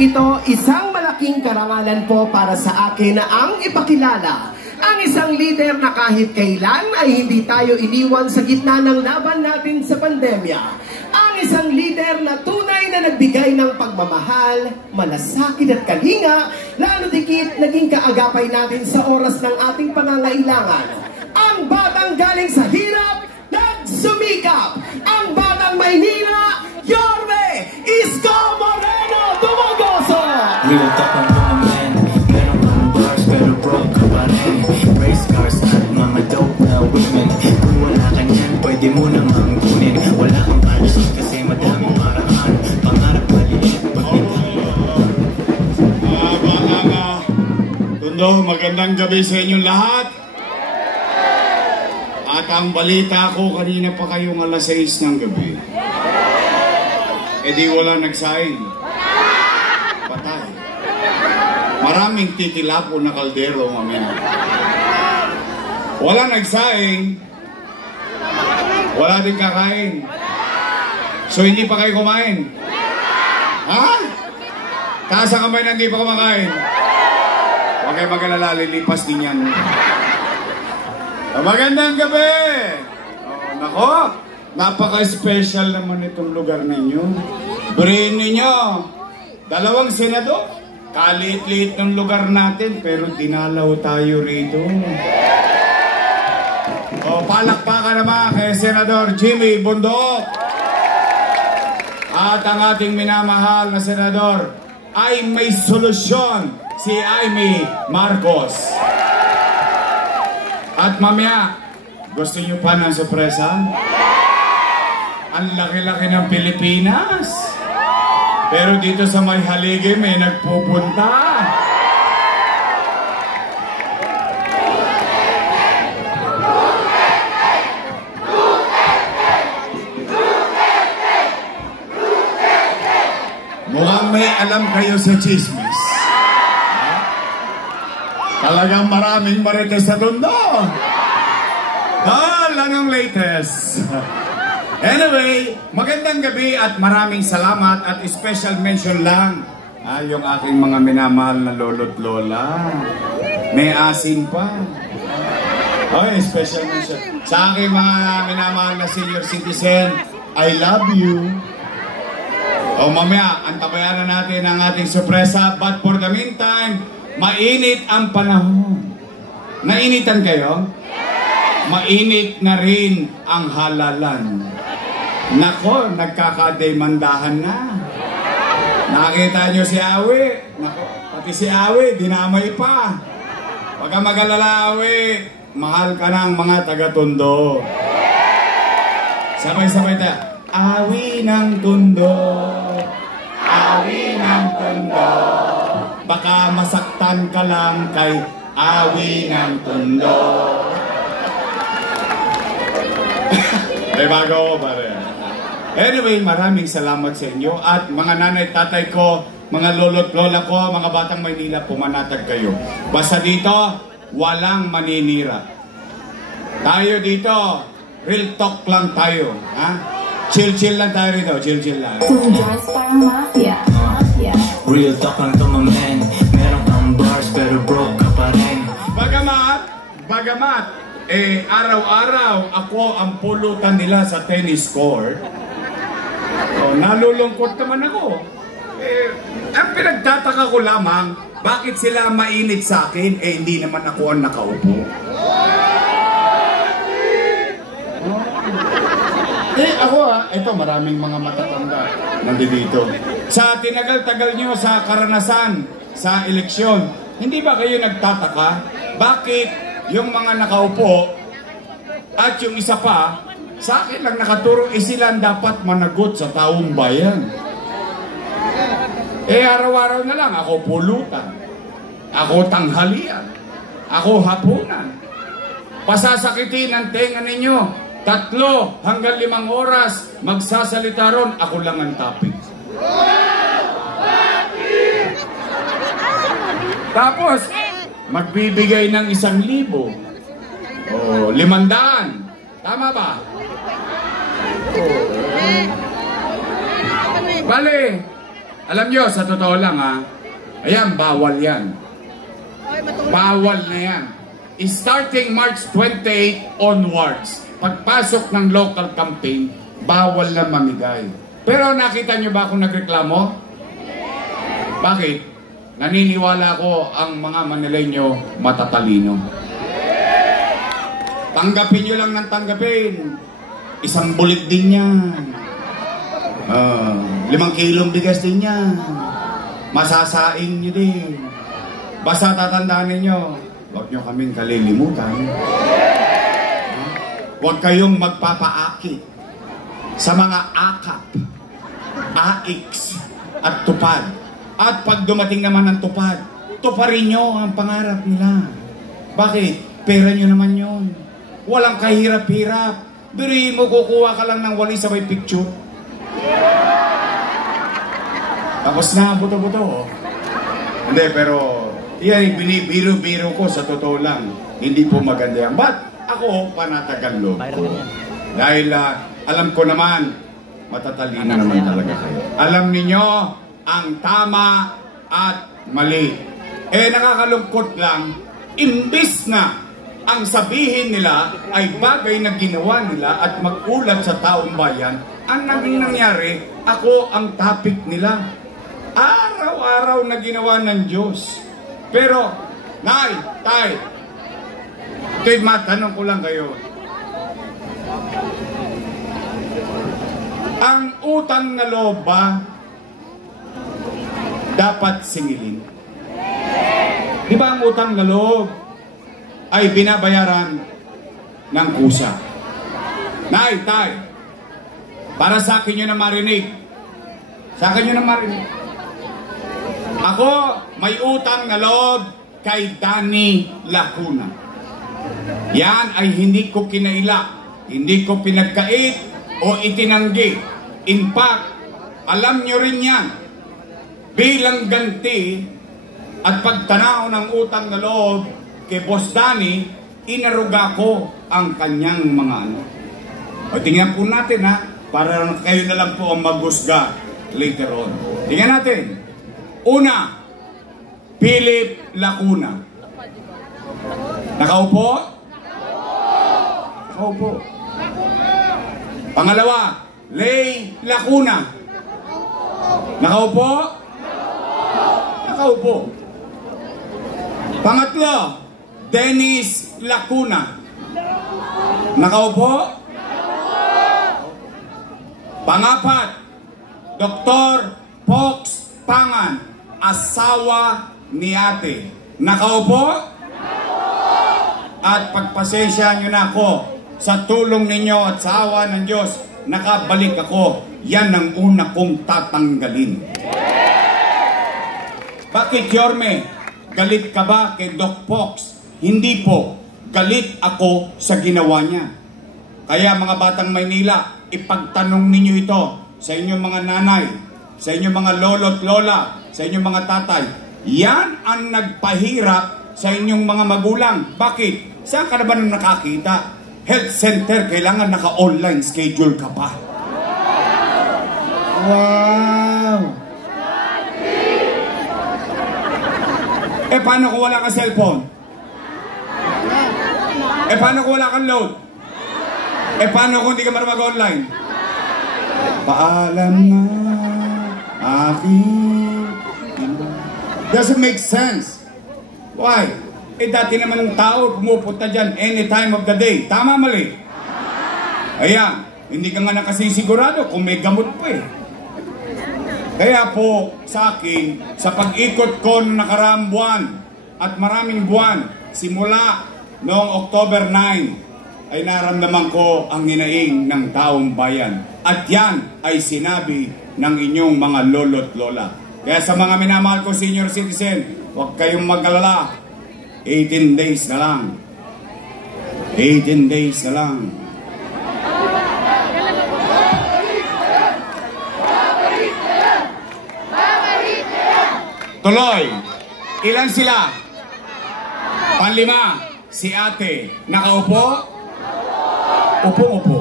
pong ito, isang malaking karangalan po para sa akin na ang ipakilala ang isang leader na kahit kailan ay hindi tayo iniwan sa gitna ng laban natin sa pandemya. Ang isang leader na tunay na nagbigay ng pagmamahal, malasakit at kalinga, lalo dikit naging kaagapay natin sa oras ng ating pangangailangan. Ang batang galing sa hirap, nagsumikap! Ang batang Maynila, Yorme Isko Moreno Dumagoso! Real talk ang tumaman, meron kang bars pero broke ka pa rin. Race cars at mga dope na women. Kung wala ka niyan, pwede mo namang kunin. Wala kang pansin kasi madaming paraan. Pangarap maliit, Tondo, magandang gabi sa inyong lahat. At ang balita ko, kanina pa kayong alas 6 ng gabi. Eh di wala nagsaing. Patay. Maraming titilapo na kaldero mamaya. Wala nagsaing. Wala din kakain. So hindi pa kayo kumain? Ha? Taas ang kamay na hindi pa kumakain. Huwag kayo mag-alala, lilipas din yan. Magandang gabi! Oh, nako, napaka-special naman itong lugar ninyo. Brain ninyo, 2 senador. Kaliit-liit ng lugar natin, pero dinalaw tayo rito. Oh, palakpakan naman kay Senador Jimmy Bundok. At ang ating minamahal na senador ay may solusyon, si Amy Marcos. At mamaya, gusto nyo pa ng sorpresa? Ang laki-laki ng Pilipinas. Pero dito sa may haligi may nagpupunta. Mukhang may alam kayo sa chismis. Talagang maraming marites sa Tondo. Anong latest? Anyway, magandang gabi at maraming salamat at special mention lang. Yung aking mga minamahal na lolo't lola. May asin pa. Ay, special mention. Sa aking mga minamahal na senior citizen, I love you. O mamaya, antabayanan natin ang ating sorpresa. But for the meantime, mainit ang panahon. Nainitan kayo? Mainit na rin ang halalan. Nako, nagkakademandahan na. Nakita nyo si Awi? Nako, pati si Awi, dinamay pa. Huwag kang mag-alala, Awi. Mahal ka ng mga taga-Tondo. Sabay-sabay tayo. Awi ng Tondo. Awi ng Tondo. Baka masaktan ka lang kay Awi ng Tondo. Ay bago ko pare. Anyway, maraming salamat sa inyo. At mga nanay, tatay ko, mga lolo't lola ko, mga batang Maynila, pumanatag kayo. Basta dito, walang maninira. Tayo dito, real talk lang tayo. Ha? Chill-chill lang tayo rito, chill-chill lang. real talk lang to my man. Meron kang bars pero broke ka pa rin. Bagamat, araw-araw ako ang pulutan nila sa tennis court. Nalulungkot naman ako. Ang pinagtataka ko lamang, bakit sila mainit sa akin, hindi naman ako ang nakaupo. Ako ito maraming mga matatanda nandito. Sa tinagal-tagal nyo sa karanasan, sa eleksyon, hindi ba kayo nagtataka, bakit yung mga nakaupo at yung isa pa, sa akin lang nakaturo, sila dapat managot sa taong bayan. Araw-araw na lang, ako pulutan, ako tanghalian, ako hapunan. Pasasakitin ang tenga ninyo, 3 hanggang 5 oras, magsasalita ron, ako lang ang topic. Tapos, magbibigay ng 1,000. O, 500. Tama ba? Bale, alam nyo, sa totoo lang ayan, bawal yan. Bawal na yan. Starting March 28 onwards, pagpasok ng local campaign, bawal na mamigay. Pero nakita nyo ba kung nagreklamo? Bakit? Naniniwala ko ang mga Manileño matatalino. Tanggapin nyo lang ng tanggapin. Isang bulit din yan. 5 kilong bigas din yan. Masasaing nyo din. Basta tatandaan ninyo, huwag nyo kaming kalilimutan. Huwag kayong magpapaakit sa mga akap, aiks, at tupad. At pag dumating naman ang tupad, tuparin nyo ang pangarap nila. Bakit? Pera nyo naman yun. Walang kahirap-hirap. Biri mo, kukuha ka lang ng wali sa may picture. Tapos na, buto-buto. Hindi, pero yan, binibiro-biro ko sa totoo lang. Hindi po maganda yan. But ako, panatagan loob ko. Dahil alam ko naman, matatalino naman talaga kayo. Alam ninyo ang tama at mali. Nakakalungkot lang, imbis na ang sabihin nila ay bagay na ginawa nila at mag-ulat sa taong bayan, ang naging nangyari, ako ang topic nila. Araw-araw na ginawa ng Diyos. Pero, Nay, Tay, ito'y matanong ko lang kayo. Ang utang na loob ba dapat singilin? Di ba ang utang na loob ay binabayaran ng kusa? Nay, Tay, para sa akin yun na marinig. Sa akin yun na marinig. Ako, may utang na loob kay Danny Lacuna. Yan ay hindi ko kinaila, hindi ko pinagkait o itinanggi. In fact, alam nyo rin yan. Bilang ganti at pagtanaw ng utang na loob kay Boss Danny, inaruga ko ang kanyang mga ano. O tingnan po natin para kayo na lang po ang maghusga later on. Tingnan natin. Una, Philip Lacuna. Nakaupo? Nakaupo. Pangalawa, Lay Lacuna. Nakaupo? Nakaupo. Pangatlo, Dennis Lacuna. Nakaupo? Pangapat, Dr. Fox Pangan, asawa ni ate. Nakaupo? At pagpasensya nyo na ako, sa tulong ninyo at sa awa ng Diyos, nakabalik ako. Yan ang una kong tatanggalin. Bakit, Yorme? Galit ka ba kay Doc Fox? Hindi po. Galit ako sa ginawa niya. Kaya mga batang Maynila, ipagtanong ninyo ito sa inyong mga nanay, sa inyong mga lolo't lola, sa inyong mga tatay. Yan ang nagpahirap sa inyong mga magulang. Bakit? Saan ka na ba nang nakakita? Health center, kailangan naka-online schedule ka pa. Wow! Paano kung wala kang cellphone? Paano kung wala kang load? Paano kung hindi ka marunong mag-online? Paalam na aking doesn't make sense. Why? Dati naman ng tao pumupunta dyan any time of the day. Tama, mali? Ayan, hindi ka nga nakasisigurado kung may gamot pa Kaya po sa akin, sa pag-ikot ko ng nakaraang buwan at maraming buwan, simula noong October 9, ay naramdaman ko ang hinaing ng taong bayan. At yan ay sinabi ng inyong mga lolo't lola. Kaya sa mga minamahal ko senior citizen, huwag kayong mag-alala. 18 days na lang. 18 days na lang. Tuloy. Ilan sila? Panlima. Si ate. Nakaupo? Upo-upo.